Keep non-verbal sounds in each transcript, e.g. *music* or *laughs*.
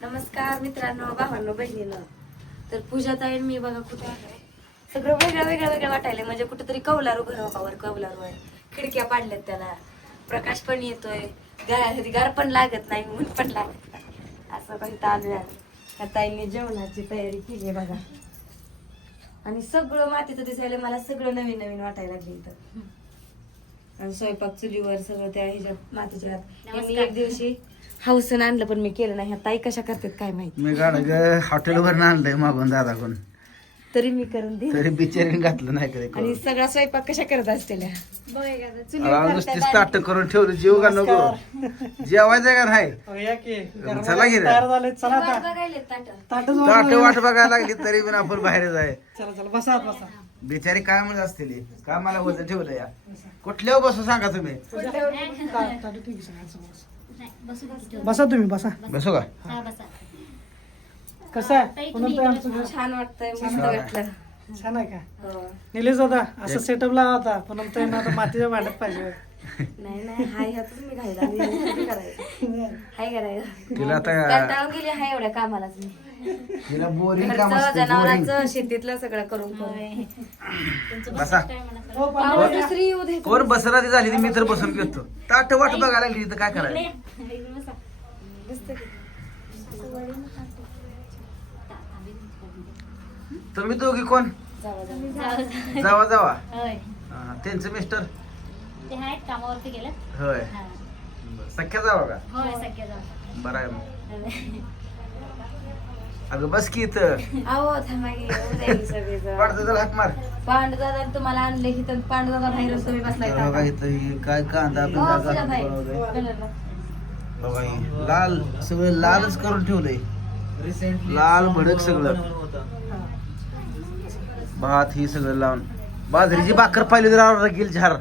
नमस्कार मित्रांनो भावांनो बहिणीनं. तर पूजा ताई आणि मी बघा कुठे आलोय सगळं वेगळं वेगळं वेगळं वाटायलंय. म्हणजे कुठेतरी कौलारू घर वर कौलारू आहे. खिडक्या पाडल्यात त्याला. प्रकाश पण येतोय. गार पण लागत नाही ऊन पण लागत नाही. असं काही चालू आहे. ताईंनी जेवणाची तयारी केली आहे बघा. आणि सगळं मातीचं दिसायला मला सगळं नवीन नवीन वाटायला लागले इथं. आणि स्वयंपाक चुलीवर सगळं त्या ह्याच्या मातीच्या एक दिवशी हाऊसन आणलं पण मी केलं नाही. ह्या ताई कशा करतात काय माहिती? मी गाडं हॉटेलवर आणलंय मागून दादाकडून. तरी मी करून दे तरी बिचारीने घातलं नाही कधी आणि करून. सगळा स्वयंपाक कशा करत असतील अहो, नुसती स्टार्ट करून ठेवलं जीव का नको? जेवायचं का नाही? हो, चला की रे. ताट. वाट बघायला लागली तरी पण आपण बाहेरच आहे. बिचारी काय म्हणत असतील ही? का मला वजन ठेवलं या. कुठल्यावर बसू सांगा तुम्ही? बसा. बसा तुम्ही बसा. बसू का? कसं आहे? पुन्हा ते आमचं घर छान वाटतंय मस्त छान आहे. वाटलं. छान आहे का? हो. निलेश दादा असं सेटअप लावा आता. पुन्हा ते ना आता मातीच्या भांड्यात पाहिजे. नाही नाही हाय मी घायला मी करायचं *laughs* हाय करायचं तिला आता कंटाळून गेली हाय एवढ्या कामालाच मी तिला बोरिंग काम घरचं असते बोरिंग. जनावरांचं शेतीतलं सगळं करून बसा. हो पण अहो, दुसरी येऊ दे. कोण बसरा ती झाली ती मी तर बसून घेतो ताट वाट बघायला लागली तर काय करायचं? दिसतं की? तुम्ही दोघी कोण? जावा, जावा. जावा जावा. होय. हा, त्यांचं मिस्टर? ते आहेत कामावरती गेले होय. सख्या जावा का? होय सगळे जाऊ बरं आहे मग. अगं बस की इथं. अहो थांबा की, सगळेजण. हाक मार. पांडुदादा तुम्हाला आणले की तर पांडुदादा बाहेरच तुम्ही बसलाय तर बघा इथं हे काय कांदा हो, घालून. बनवलंय. बघा हे लाल सगळं लालच करून ठेवलंय. लाल भडक सगळं. भात ही सगळं लावून. बाजरीची भाकर पाहिली तर गेल झार.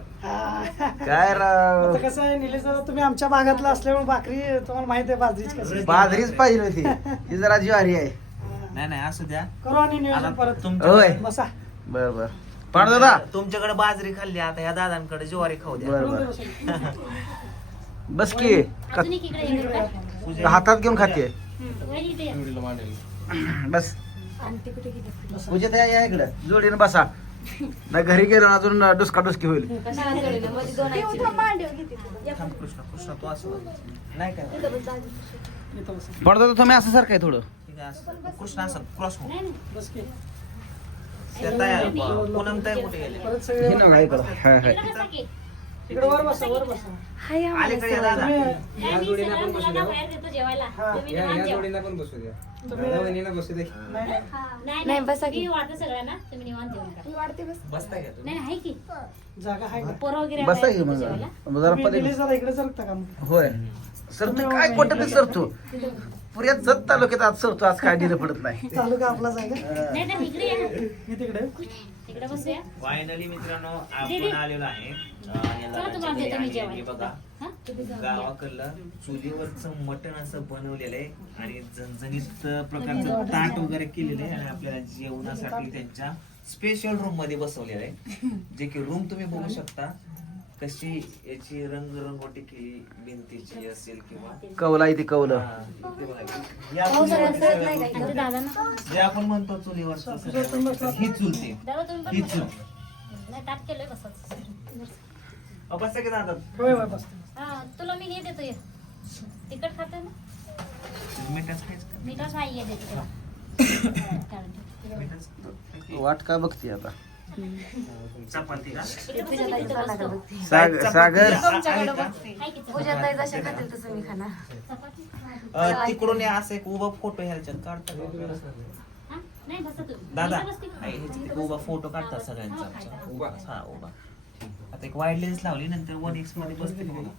काय राव? आता कसं आहे निलेश दादा तुम्ही आमच्या भागातला असल्यामुळे भाकरी तुम्हाला माहिती आहे बाजरीची कसं आहे. बाजरीच पाहिजे होती. ही जरा ज्वारी आहे. नाही नाही असू द्या. करू आणि नियोजन परत. होय. बसा. बर बर. पाण दादा. तुमच्याकडे बाजरी खाल्ली आता या दादांकडे ज्वारी खाऊ द्या. बर बर. बसा. की का- अजून एक इकडे येणार का? का हातात घेऊन खाते? हम्म, या. बस. आणि ते कुठे गेले? पूजेत या या इकडं. जोडीनं बसा. नाही घरी गेलो ना अजून डुसका डुसकी होईल. थांब कृष्ण कृष्ण तू असं बघ. नाही काय. पण दादा तुम्ही असं सारखं आहे थोडं. ठीक आहे असं कृष्ण असं क्रॉस हो. त्या तयार पूनम ताई कुठे गेले? परत हे सगळे ना काय करा हाय हाय. बसा. इकडे वर बसा वर बसा हाय अलीकडे सवय. दादा तुम्ही नाही, मी सगळ्या मुलांना बाहेर देतो जेवायला हा. तुम्ही निवांत जेवा. तुम्ही नाही नाही. नाही नाही, बसा की. सगळ्यांना तुम्ही निवांत जेवण करा बसताय का नाही नाही, आहे की जागा आहे का पोरं वगैरे बसा की मग जेवायला. जरा तुम्ही पलीकडे निलेश दादा इकडे सरकता का मग? होय सर तू काय कुठं बी सरतो? पुऱ्या जत तालुक्यात आज सरतो आज काय दिलं पडत नाही. तालुका आपलाच आहे का? नाही नाही इकडे या मी तिकडे इकडे. बसूया. फायनली मित्रांनो. आपण आलेलो आहे. अं, या चला तुम्हाला दादाच्या देतो मी घरी जेवायला. आणि हे बघा. हा? गावाकडलं चुलीवरचं मटण असं बनवलेलं आहे आणि झणझणीत प्रकारचं ताट वगैरे केलेलं आहे आणि आपल्याला जेवणासाठी त्यांच्या स्पेशल रूममध्ये बसवलेलं आहे. जे की रूम तुम्ही बघू शकता. कशी याची रंगरंगोटी केली भिंतीची असेल किंवा? कौला आहे ती कौलं. हा, सगळ्या गोष्टी दादा ना. जे आपण म्हणतो चुलीवर ही चुलते दादा तुम्ही पण ही. चूल. नाही ताट केलंय जातात हा तुला मी हे देतो ये. तिखट खाते ना? मिठाच खायचं का? मिठाच नाही देते. तुला. मिठाच वाट काय बघते आता? चपाती का. सागर जशा खातील तसं मी खाणार अं, तिकडून या असं एक उभा फोटो ह्याच्यात काढता दादा? आई, ह्याच्यात एक उभा फोटो काढतात सगळ्यांचा आमचा. उभा हा उभा आता एक वाईड लेन्स लावली नंतर वन एक्समध्ये बसते बघा.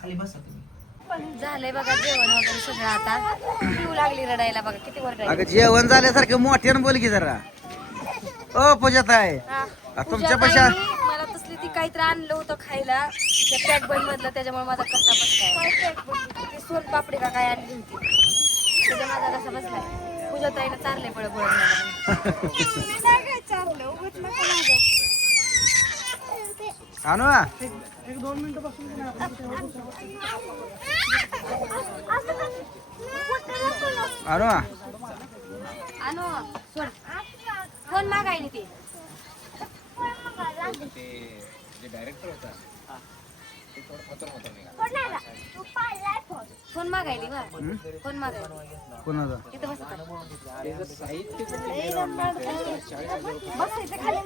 खाली बसा तुम्ही झालंय बघा जेवण वगैरे सगळं आता. पिऊ लागली रडायला बघा किती वर अगं जेवण झाल्यासारखं मोठ्यानं बोल की जरा. ओ पूजात आहे तुमच्या पशा मला तसली ती काहीतरी आणलं होतं खायला. त्या पॅक बन मधलं त्याच्यामुळे माझा कसा बसलाय. ती सोन पापडी का काय आणली होती. त्याच्या माझा कसा बसलाय. पूजा ताईनं चारले बळ बळ आणू एक दोन मिनिटं बसून वा. आणू सोड. फोन मागायला ते. फोन मागायली बा फोन मागायली. कोणाचा? इथं बस. खाली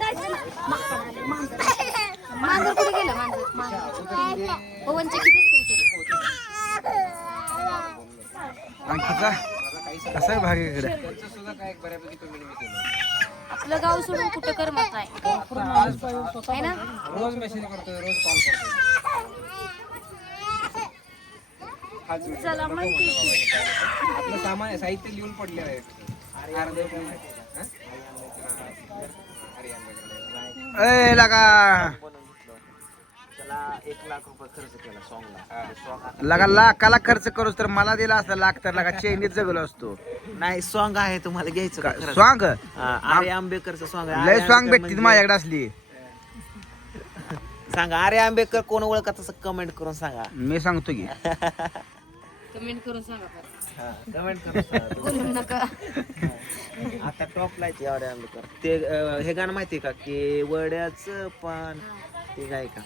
मांजर कुठे गेलं मांजर पवनचे किती इथे अंकिता कसा आहे भाग इकडे? आपलं गाव सोडून कुठं करमत नाही है ना? रोज मेसेज करतोय रोज कॉल करतोय. चला आपलं सामान साहित्य लिहून पडलेलं आहे. अर्धे आहे. हा? अरे लगा. एक लाख रुपये खर्च केला सॉंगला सॉंग लगा लाखाला खर्च करूस तर मला दिला असता लाख तर लगा चेनीत जगलो असतो. नाही सॉंग आहे तुम्हाला घ्यायचं का खरंच? स्वांग हा, आर्य आंबेकरचं सॉंग आहे. लय आर्य स्वांग आंबेकर भेटती म्हणजे- माझ्याकडे असली. *laughs* सांगा आर्य आंबेकर कोण ओळखा तसं कमेंट करून सांगा. मी सांगतो की. *laughs* कमेंट करून सांगा कमेंट करून सांगा बोलू *laughs* नका. आता आहे ते आर्य आंबेकर ते अं, हे गाणं माहितीये का? की वड्याचं पान ते गाय का?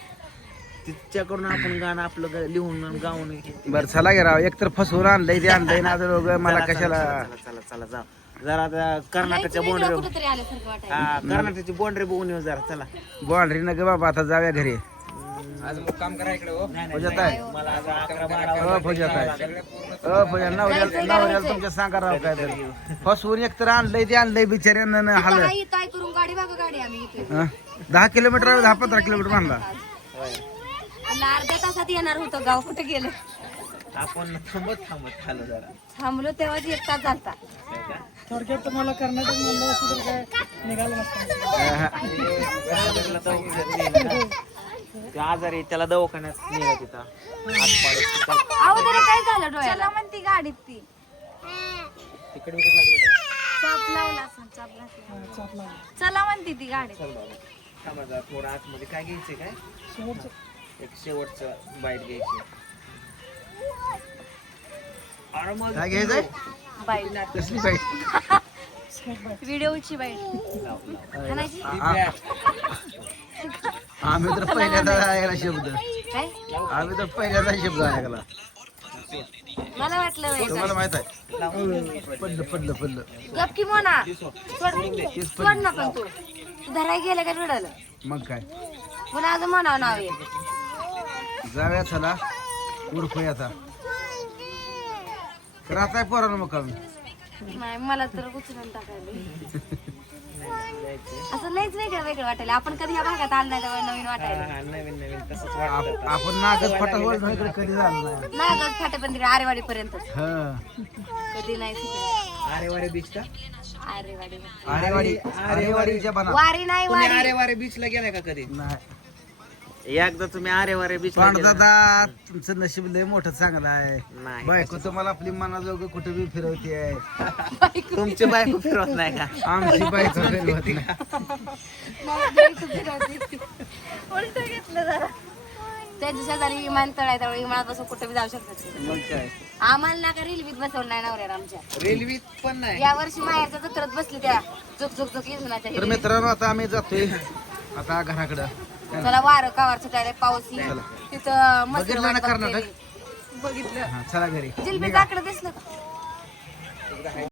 तिच्याकडून आपण गाणं आपलं ग- लिहून गाऊन हे- बर चला गे राव. एकतर फसवून आणलंय ते आणलंय ना आता दोघं. मला चला, कशाला? चला चला चला जा जरा आता कर्नाटकच्या बोंडरे कुठेतरी आल्यासारखं वाटायला. हा कर्नाटकची बोंडरे बघून येऊ जरा चला. बाँड्री न ग बाबा आता जाऊया घरी. आज मग काम करा इकडे हो पूजात आहे. मला आज अकरा बारा हो पूजात आहे. हो पूजा नवऱ्याला नवऱ्याला तुमच्या सांगा राव काय तरी फसवून एकतर आणलंय ते आणलंय बिचाऱ्यानं हाल काही ताय करून गाडी बघा गाडी आम्ही इथे. हं? दहा किलोमीटर दहा पंधरा किलोमीटर बांधला आणि अर्ध्या तासात येणार होतं गाव कुठे गेलं आपण थांबत थांबत खालो जरा थांबलो तेव्हाच एक तास झालता का? थोडक्यात तुम्हाला कर्नाटक म्हणलं असं तर काय निघालं? ते आजारी आहे, त्याला दवाखान्यात नेलं तिथं. अहो तरी काय झालं डोळ्याला म्हणती गाडीत ती विकट लागलं? चाप लावला असं चाप लागला चला म्हणती ती गाडीत बाबा. थांबा जरा थोडं आतमध्ये काय घ्यायचंय काय शेवटचं एक शेवटचं बाईट घ्यायची. काय घ्यायचंय? बाईट कसली बाईट व्हिडिओची बाईट हाणायची आम्ही तर पहिल्यांदा ऐकला शब्द. आम्ही तर पहिल्यांदा शब्द ऐकला. मला वाटलं तुम्हाला माहीत आहे. पडलं पडलं पडलं. गपकी मोना. सोड. सोड ना पण तू. तू धराय गेलं का रडलं मग काय? पुन्हा अजून म्हणावं नाव आहे. जाऊया चला. उडकूया आता. आता पोरानं मग कमी. नाही मला तर उचलून टाकायला असं लयच वेगळं वेगळं वाटायला. आपण कधी या भागात आलं नाही तेव्हा नवीन वाटायला. नवीन नवीन तसंच आप- वाटतं आपण नागच इकडे कधी झालं नाही. नाही फाटे पण तिकडे आरेवाडी पर्यंत हं. कधी नाही तिकडे. वारे बीच का आरेवाडी. आरेवाडी आरेवाडीच्या बना वारी नाही तुम्ही वारी. बीचला गेलाय का कधी? नाही. एकदा तुम्ही अरे वारे गेला? दादा तुमचं नशीब लय मोठं चांगलं आहे. नाही. बायको तुम्हाला आपली मनाजोगं कुठे बी फिरवते आहे. तुमची बायको फिरवत नाही का? आमची बायको फिरवत नाही. उलट घेतलं जरा. त्याच्या शेजारी विमानतळ आहे त्यामुळे विमानात बसून कुठे बी जाऊ शकतात मग काय? आम्हाला ना का रेल्वेत बसवलं नाही नवऱ्याला आमच्या. रेल्वेत पण नाही. या वर्षी माहेरच्या जत्रत बसली त्या. झुक झुक झुक इजनाच्या तर मित्रांनो आता आम्ही जातोय. आता घराकडं. त्याला वारं कावार सुटायला पाऊस तिथं बघितलं कर्नाटक? बघितलं. चला घरी. जिलबी जाकडं दिसलं का?